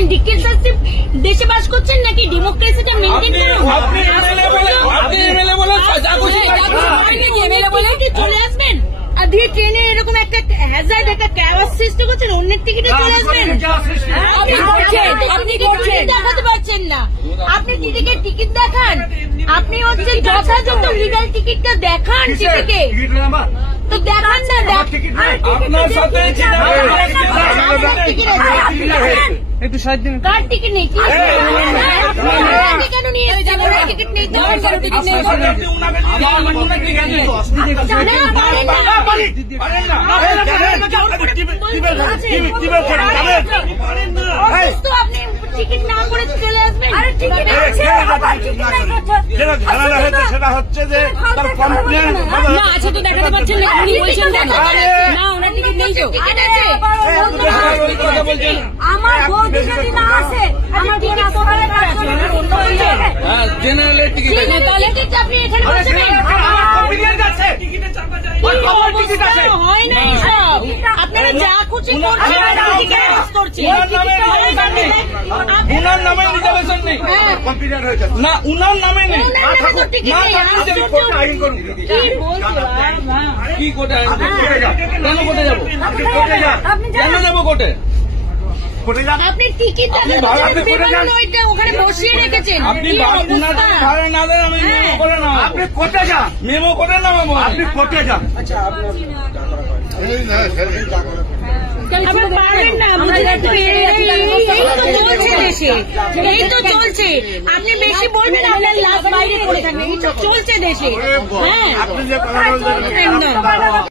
করছেন? ডিক্টেটরশিপ দেশে বাস করছেন নাকি ডেমোক্রেসিটা মেনটেন করুন? চলে আসবেন আর দিয়ে ট্রেনে এরকম একটা হ্যাজার্ড একটা ক্যাওয়াস সৃষ্টি করছেন, অন্যের টিকিটে চলে আসবেন। আপনি দেখাতে পারছেন না, আপনি টিকিট দেখান, আপনি হচ্ছে যথাযথ লিগাল টিকিটটা দেখান টিকিটে তো দেখান না। একটু সাহায্য কার টিকিট নেই? কেন নিয়ে টিকিট নেই? আপনি টিকিট না করে চলে আসবেন। সেটা হচ্ছে যে না আছে তো দেখাতে পারছেন না, উনি বলছেন না ওনার টিকিট নেই তো। টিকিট আছে আমার বৌদি যদি না আসে আমার টিকিট সকালে জেনারেলের টিকিট তাহলে টিকিট আপনি এখানে বসবেন। হয় না সব, আপনারা যা খুশি করছেন। উনার নামে রিজার্ভেশন নেই, না উনার নামে নেই। কি কোর্টে আইন কেন কোর্টে যাবো? কেন যাবো কোর্টে? আপনি টিকিট ওখানে বসিয়ে রেখেছেন। আপনি ভাড়া না দেন আমি মেমো করে নামাবো। আপনি কোর্টে যান, মেমো করে নামাবো। আপনি কোর্টে যান। পারবেন না, এই তো চলছে। আপনি বেশি বলবেন, আপনার লাভ বাইরে করে থাকবেন, এই তো চলছে দেশে। হ্যাঁ আপনি যে কথা বলছেন